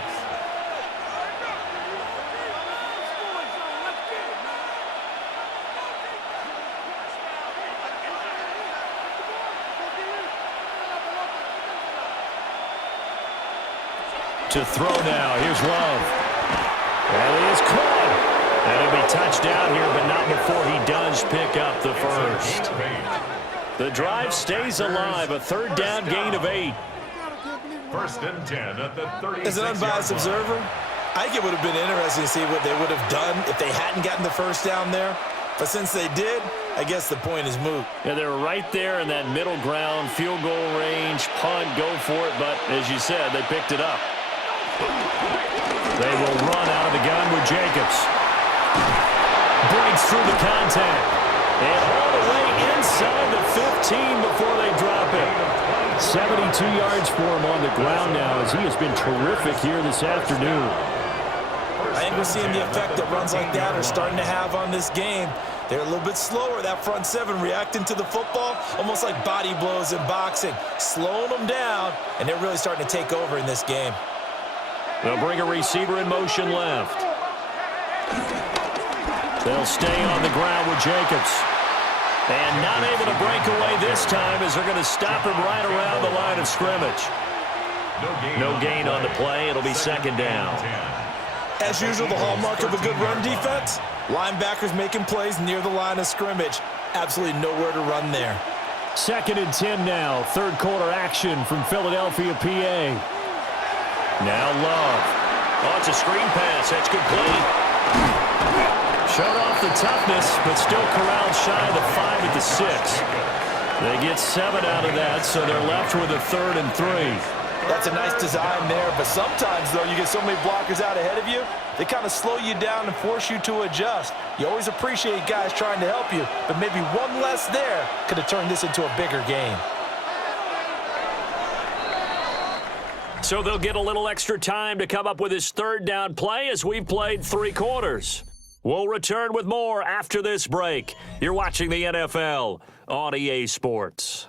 To throw now. Here's Love. And he is caught. And he'll be touched down here, but not before he does pick up the 1st. The drive stays alive. A 3rd down gain of 8. 1st and 10 at the 36-yard As an unbiased observer, I think it would have been interesting to see what they would have done if they hadn't gotten the 1st down there. But since they did, I guess the point is moot. Yeah, they were right there in that middle ground, field goal range, punt, go for it. But as you said, they picked it up. They will run out of the gun with Jacobs. Breaks through the contact. And all the way inside the 15 before they drop it. 72 yards for him on the ground now as he has been terrific here this afternoon. I think we're seeing the effect that runs like that are starting to have on this game. They're a little bit slower, that front 7 reacting to the football, almost like body blows in boxing, slowing them down, and they're really starting to take over in this game. They'll bring a receiver in motion left. They'll stay on the ground with Jacobs. And not able to break away this time as they're going to stop him right around the line of scrimmage. No gain on the play. It'll be 2nd down. As usual, the hallmark of a good run defense, linebackers making plays near the line of scrimmage. Absolutely nowhere to run there. 2nd and 10 now. 3rd quarter action from Philadelphia, PA. Now Love. Oh, it's a screen pass. That's complete. Showed off the toughness, but still corralled shy of the 5 at the 6. They get 7 out of that, so they're left with a 3rd and 3. That's a nice design there, but sometimes, though, you get so many blockers out ahead of you, they kind of slow you down and force you to adjust. You always appreciate guys trying to help you, but maybe one less there could have turned this into a bigger game. So they'll get a little extra time to come up with his third down play as we've played 3 quarters. We'll return with more after this break. You're watching the NFL on EA Sports.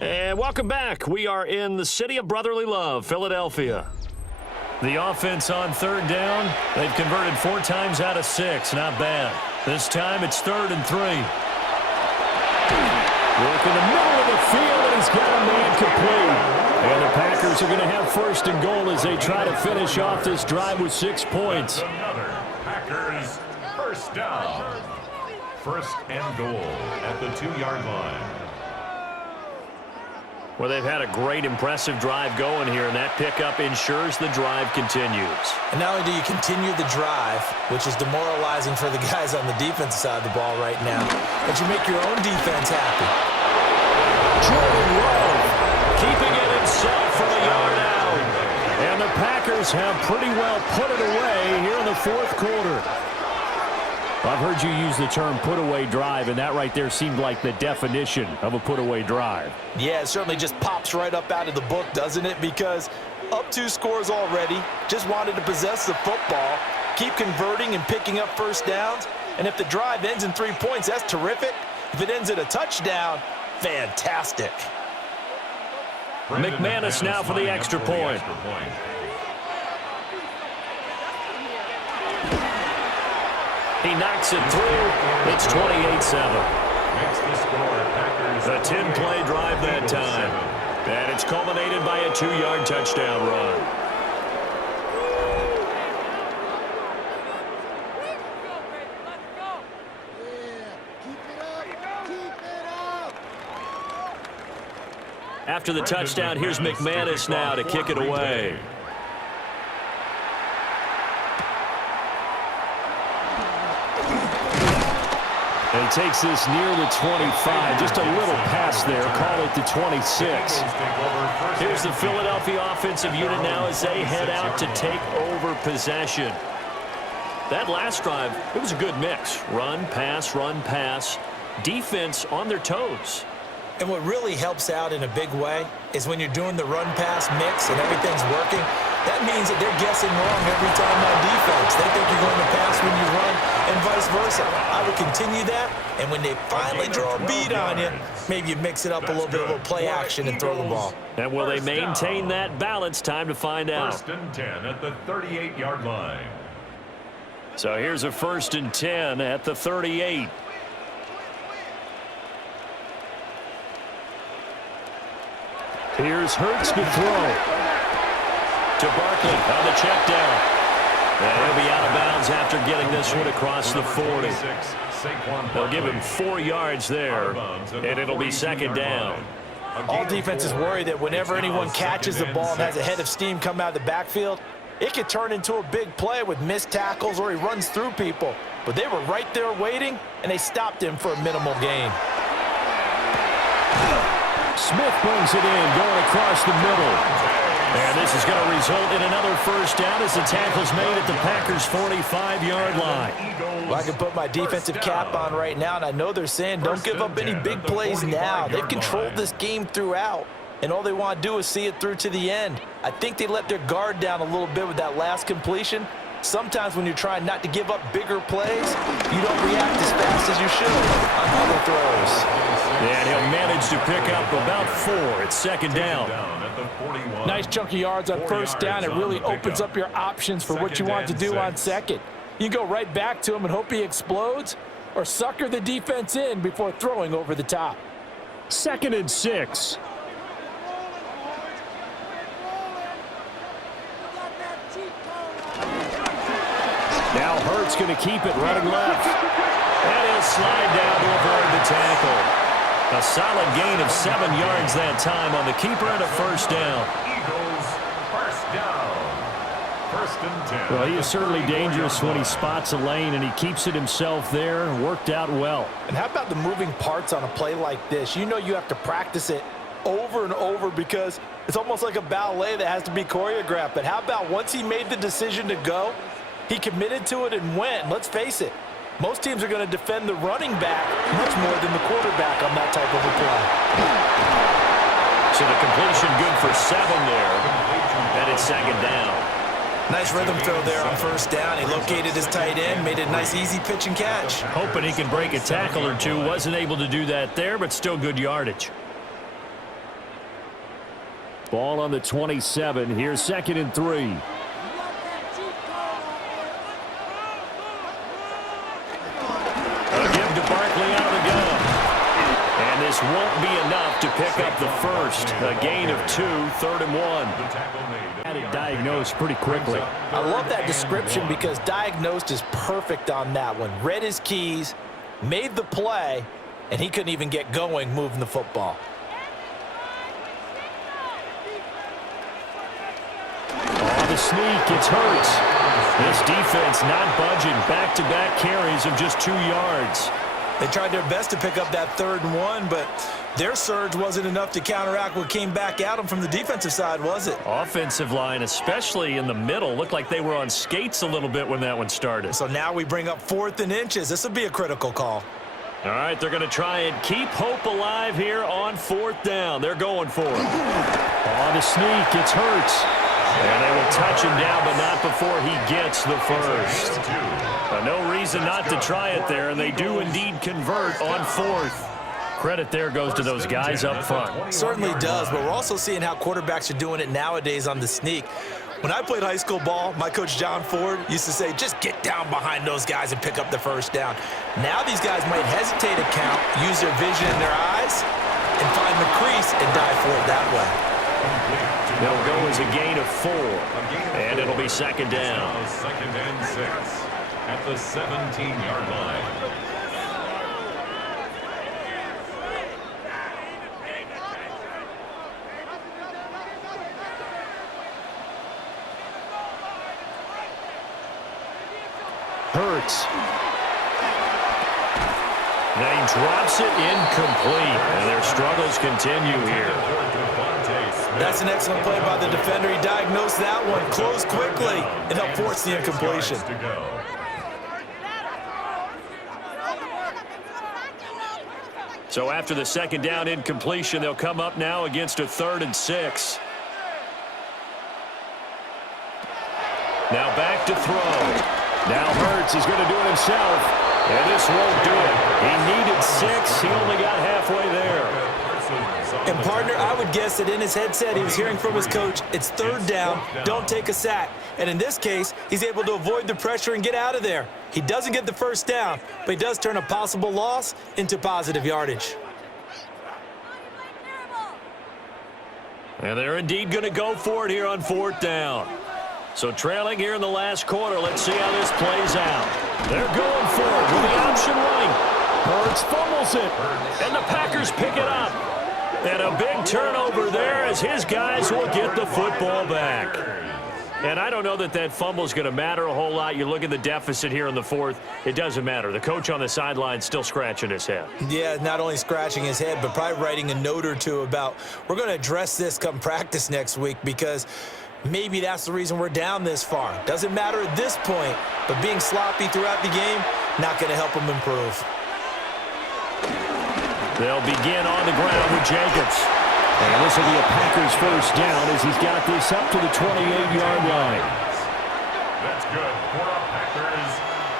And welcome back. We are in the city of brotherly love, Philadelphia. The offense on third down, they've converted 4 times out of 6. Not bad. This time it's 3rd and 3. Work in the middle of the field, and he's got a man complete. And the Packers are going to have 1st and goal as they try to finish off this drive with 6 points. Another Packers 1st down. 1st and goal at the 2-yard line. Well, they've had a great, impressive drive going here, and that pickup ensures the drive continues. And not only do you continue the drive, which is demoralizing for the guys on the defensive side of the ball right now, but you make your own defense happy. Jordan Love keeping it himself from a yard out. And the Packers have pretty well put it away here in the 4th quarter. I've heard you use the term put-away drive, and that right there seemed like the definition of a put-away drive. Yeah, it certainly just pops right up out of the book, doesn't it? Because up 2 scores already, just wanted to possess the football, keep converting and picking up 1st downs. And if the drive ends in 3 points, that's terrific. If it ends in a touchdown, fantastic. McManus now for the extra point. He knocks it through. It's 28-7. A 10-play drive that time. And it's culminated by a 2-yard touchdown run. After the touchdown, here's McManus now to kick it away. And he takes this near the 25. Just a little pass there. Call it the 26. Here's the Philadelphia offensive unit now as they head out to take over possession. That last drive, it was a good mix. Run, pass, defense on their toes. And what really helps out in a big way is when you're doing the run-pass mix and everything's working, that means that they're guessing wrong every time on defense. They think you're going to pass when you run and vice versa. I would continue that, and when they finally draw a beat on you, maybe you mix it up a little bit, a little play action and throw the ball. And will they maintain that balance? Time to find out. 1st and 10 at the 38-yard line. So here's a 1st and 10 at the 38. Here's Hurts to throw. To Barkley on the check down. And he'll be out of bounds after getting this one across the 40. They'll give him 4 yards there, and it'll be 2nd down. All defenses worry that whenever anyone catches the ball and has a head of steam come out of the backfield, it could turn into a big play with missed tackles or he runs through people. But they were right there waiting, and they stopped him for a minimal gain. Smith brings it in, going across the middle. And this is going to result in another 1st down as the tackle's made at the Packers' 45-yard line. Well, I can put my defensive cap on right now, and I know they're saying don't give up any big plays now. They've controlled this game throughout, and all they want to do is see it through to the end. I think they let their guard down a little bit with that last completion. Sometimes when you're trying not to give up bigger plays, you don't react as fast as you should on other throws. And he'll manage to pick up about 4. It's 2nd down. Nice chunky yards on 1st down. It really opens up your options for what you want to do on 2nd. You can go right back to him and hope he explodes, or sucker the defense in before throwing over the top. 2nd and 6. Now Hurts going to keep it running left. And he'll slide down to avoid the tackle. A solid gain of 7 yards that time on the keeper and a 1st down. Eagles 1st down. First and 10. Well, he is certainly dangerous when he spots a lane, and he keeps it himself there. Worked out well. And how about the moving parts on a play like this? You know you have to practice it over and over because it's almost like a ballet that has to be choreographed. But how about once he made the decision to go, he committed to it and went. Let's face it, most teams are going to defend the running back much more than the quarterback on that type of a play. So the completion good for 7 there, and it's second down. Nice rhythm throw there on first down. He located his tight end, made it a nice easy pitch and catch. Hoping he can break a tackle or two. Wasn't able to do that there, but still good yardage. Ball on the 27. Here's 2nd and 3. This won't be enough to pick up the first. A gain of 2, 3rd and 1. Had it diagnosed pretty quickly. I love that description because diagnosed is perfect on that one. Read his keys, made the play, and he couldn't even get going moving the football. Oh, the sneak. It's Hurts. This defense not budging. Back-to-back carries of just 2 yards. They tried their best to pick up that 3rd and 1, but their surge wasn't enough to counteract what came back at them from the defensive side, was it? Offensive line, especially in the middle, looked like they were on skates a little bit when that one started. So now we bring up 4th and inches. This will be a critical call. All right, they're going to try and keep hope alive here on 4th down. They're going for it. Oh, the sneak. It's Hurts. And they will touch him down, but not before he gets the first. No reason not to try it there, and they do indeed convert on 4th. Credit there goes to those guys up front. Certainly does, but we're also seeing how quarterbacks are doing it nowadays on the sneak. When I played high school ball, my coach John Ford used to say, just get down behind those guys and pick up the first down. Now these guys might hesitate to count, use their vision in their eyes, and find the crease and dive for it that way. They'll go as a gain of 4, and it'll be 2nd down. 2nd and 6 at the 17-yard line. Hurts. Now he drops it incomplete, and their struggles continue here. That's an excellent play by the defender. He diagnosed that one, closed quickly, and helped force the incompletion. So after the 2nd down incompletion, they'll come up now against a 3rd and 6. Now back to throw. Now Hurts is going to do it himself, and this won't do it. He needed 6. He only got halfway there. And, partner, I would guess that in his headset he was hearing from his coach, it's 3rd down, don't take a sack. And in this case, he's able to avoid the pressure and get out of there. He doesn't get the first down, but he does turn a possible loss into positive yardage. And they're indeed going to go for it here on 4th down. So trailing here in the last quarter, let's see how this plays out. They're going for it with the option right. Hurts fumbles it, and the Packers pick it up. And a big turnover there as his guys will get the football back. And I don't know that that fumble is going to matter a whole lot. You look at the deficit here in the 4th, it doesn't matter. The coach on the sideline still scratching his head. Yeah, not only scratching his head, but probably writing a note or two about, we're going to address this come practice next week because maybe that's the reason we're down this far. Doesn't matter at this point, but being sloppy throughout the game, not going to help him improve. They'll begin on the ground with Jacobs. And this will be a Packers first down as he's got this up to the 28-yard line. That's good for a Packers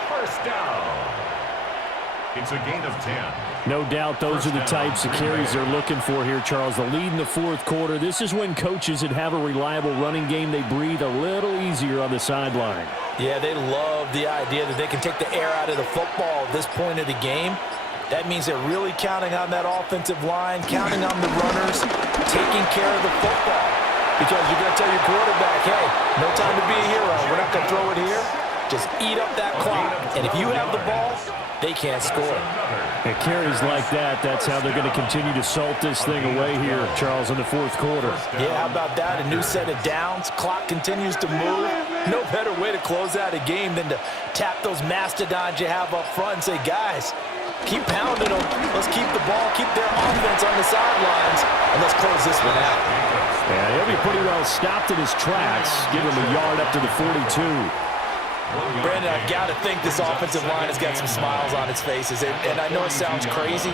first down. It's a gain of 10. No doubt those are the types of carries they're looking for here, Charles. The lead in the 4th quarter. This is when coaches that have a reliable running game, they breathe a little easier on the sideline. Yeah, they love the idea that they can take the air out of the football at this point of the game. That means they're really counting on that offensive line, counting on the runners, taking care of the football. Because you're going to tell your quarterback, hey, no time to be a hero. We're not going to throw it here. Just eat up that clock. And if you have the ball, they can't score. It carries like that. That's how they're going to continue to salt this thing away here, Charles, in the fourth quarter. Yeah, how about that? A new set of downs. Clock continues to move. No better way to close out a game than to tap those mastodons you have up front and say, guys, keep pounding them. Let's keep the ball, keep their offense on the sidelines, and let's close this one out. Yeah, he'll be pretty well stopped in his tracks. Give him a yard up to the 42. Brandon, I've got to think this offensive line has got some smiles on its faces. And I know it sounds crazy,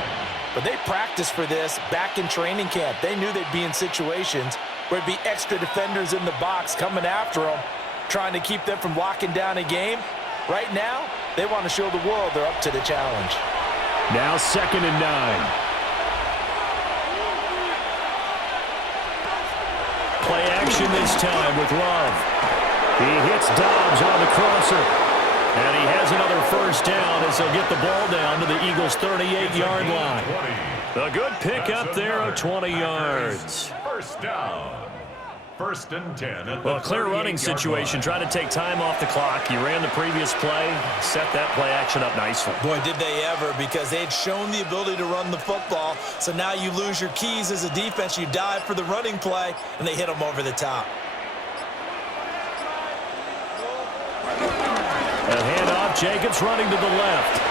but they practiced for this back in training camp. They knew they'd be in situations where it'd be extra defenders in the box coming after them, trying to keep them from locking down a game. Right now, they want to show the world they're up to the challenge. Now 2nd and 9. Play action this time with Love. He hits Dobbs on the crosser. And he has another first down as he'll get the ball down to the Eagles' 38-yard line. A good pickup there of 20 yards. First down. 1st and 10. Well, a clear running situation. Try to take time off the clock. You ran the previous play, set that play action up nicely. Boy, did they ever, because they had shown the ability to run the football. So now you lose your keys as a defense. You dive for the running play, and they hit them over the top. A handoff, Jacobs running to the left.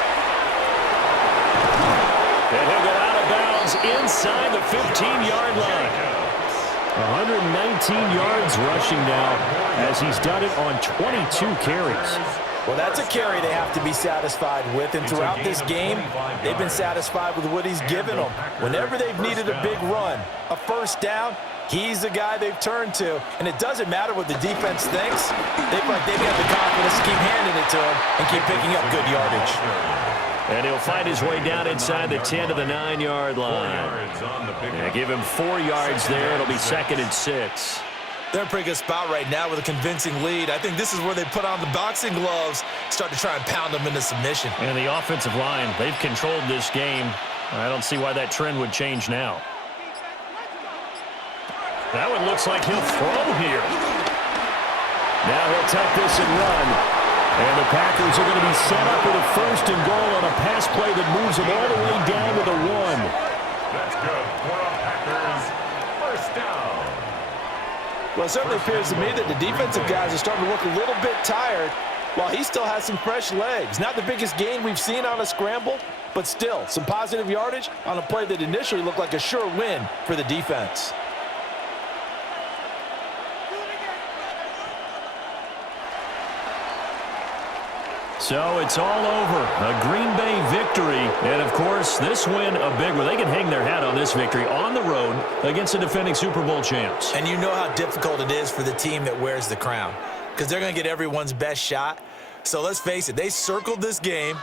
And he'll go out of bounds inside the 15-yard line. 119 yards rushing now as he's done it on 22 carries. Well, that's a carry they have to be satisfied with, and throughout this game, they've been satisfied with what he's given them. Whenever they've needed a big run, a first down, he's the guy they've turned to, and it doesn't matter what the defense thinks. They've got the confidence to keep handing it to him and keep picking up good yardage. And he'll find his way down inside the 10 to the 9-yard line. And give him 4 yards there. It'll be 2nd and 6. They're in a pretty good spot right now with a convincing lead. I think this is where they put on the boxing gloves, start to try and pound them into submission. And the offensive line, they've controlled this game. I don't see why that trend would change now. That one looks like he'll throw here. Now he'll take this and run. And the Packers are going to be set up with a 1st and goal on a pass play that moves them all the way down to the 1. That's good for the Packers. First down. Well, it certainly appears to me that the defensive guys are starting to look a little bit tired while he still has some fresh legs. Not the biggest gain we've seen on a scramble, but still some positive yardage on a play that initially looked like a sure win for the defense. So it's all over. A Green Bay victory. And, of course, this win a big one. They can hang their hat on this victory on the road against the defending Super Bowl champs. And you know how difficult it is for the team that wears the crown, because they're going to get everyone's best shot. So let's face it, they circled this game.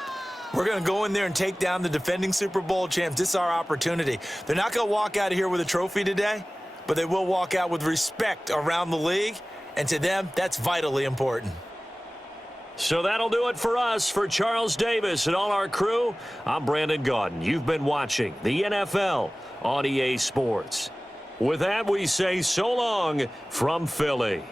We're going to go in there and take down the defending Super Bowl champs. This is our opportunity. They're not going to walk out of here with a trophy today, but they will walk out with respect around the league. And to them, that's vitally important. So that'll do it for us. For Charles Davis and all our crew, I'm Brandon Gaudin. You've been watching the NFL on EA Sports. With that, we say so long from Philly.